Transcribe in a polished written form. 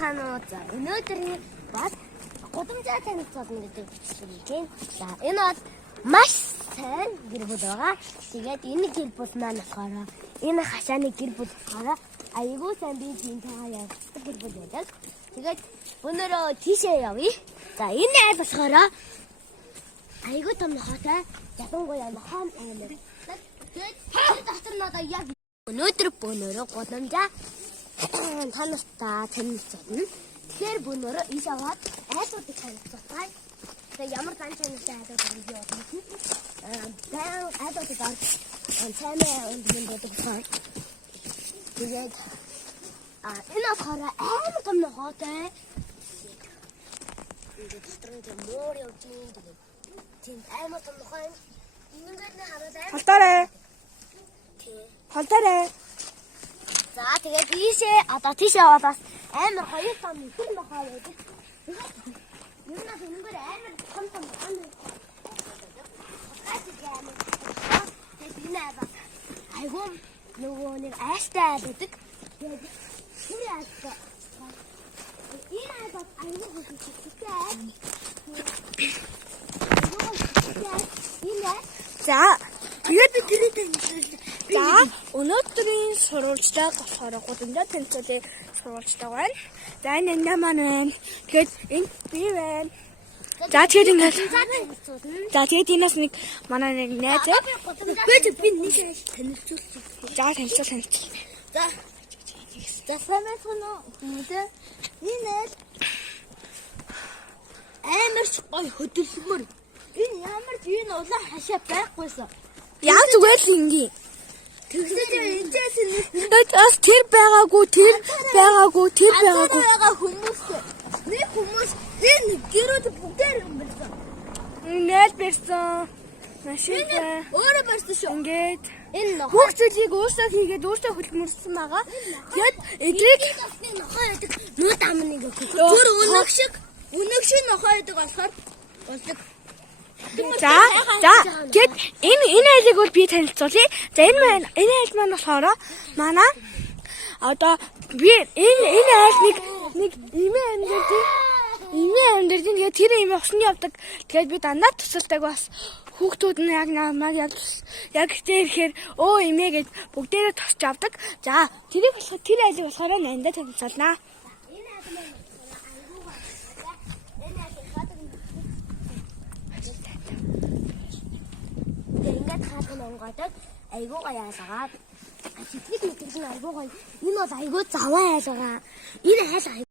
Өнөөдөр бас гудамжаа танилцуулна гэдэг хэлж байна. За энэ бол маш сайн гэр бүл байгаа. Тэгээд энэ гэр бүл маань болохоор энэ хашааны гэр бүл болохоор айгүй сайн би тиймтэйгээ явагддаг гэр бүл байдаг. Тэгээд өнөөдөр тийшээ явъя. За энэ айл болохоор айгүй том нохотой ядангуяа нохон аймаг. Тэгээд дотор нь одоо яг өнөөдөр гудамжаа танартаа танилцуулна. Тэгэхээр өнөөдөр ийш аваад айлуудыг танилцуулъя. Тэгээ ямар данчаатай айлууд гэж бодсон. Баян айлуудыг аваад цаамаа өндөрдөг байна. Тэгээд энэ болохоор амар том нохотой. Тэгээд дотор нь мөр явж байгаа. Тийм амар том нохой. Ингээд нэг хараад Халтараа. За тэгээд тийшээ аваад амар хоёр том нөхөр нохой байдаг. Юу нэг үнээр амар том байна. Тэгээд энэ аваад айгүй нөгөө нэг айстай байдаг. Тэгээд энэ айстай. Энэ аваад айгүй хөшөлтэй. За тэгээд би тэрийг танилцуулъя. За өнөөдрийн сурвалжлага болохоор гудамжаа танилцуулъя сурвалжлага байна. За энэ маань тэгээд энэ би байна. За тэгээд ингээд за тэгээд энэс нэг манай нэг найз би нэг танилцуулъя. за танилцуул. За фэмэфоно мэдээ энэ амар ч гой хөдөлмөр. Энэ ямар ч энэ улаан хашаа байхгүйсэн. яа зүгээр л ингийн. Тэгсэж энэс нэг Бас тэр байгаагүй байгаа хүмүүс. Нэг хүмүүс энэ гэрүүд бүгдээр юм байна. Ингээд бэрсэн. Машинтай. Өөрөө барьсан шүү. Ингээд Энэ нохой. бүх зүйлийг өөрсдөө хийгээд өөрсдөө хөдөлмөрсөн байгаа. Тэгээд эдрийг нохой байдаг. Нүүд амныг өгөх. Зур өнөг шиг нохой байдаг болохоор болдог. за гээд энэ айлыг бол би танилцуулъя. За энэ айл маань болохоор манай одоо би энэ айл нэг имээ амьдэрдэг. Тэгээд тэр имээ усны явдаг. Тэгээд би дандаа тусалдаг бас хүүхдүүд нь яг намайг яг ирэхээр имээ гэж бүгдээрээ тосч авдаг. За тэр айлыг болохоор нандаа танилцуулнаа. Ингээд хатан онгодог айгуу гоё яалгаад. Тэтгэл мэтгэл нь айгуу гоё. Энэ бол айгуу заваа яалгаа. Энэ хайл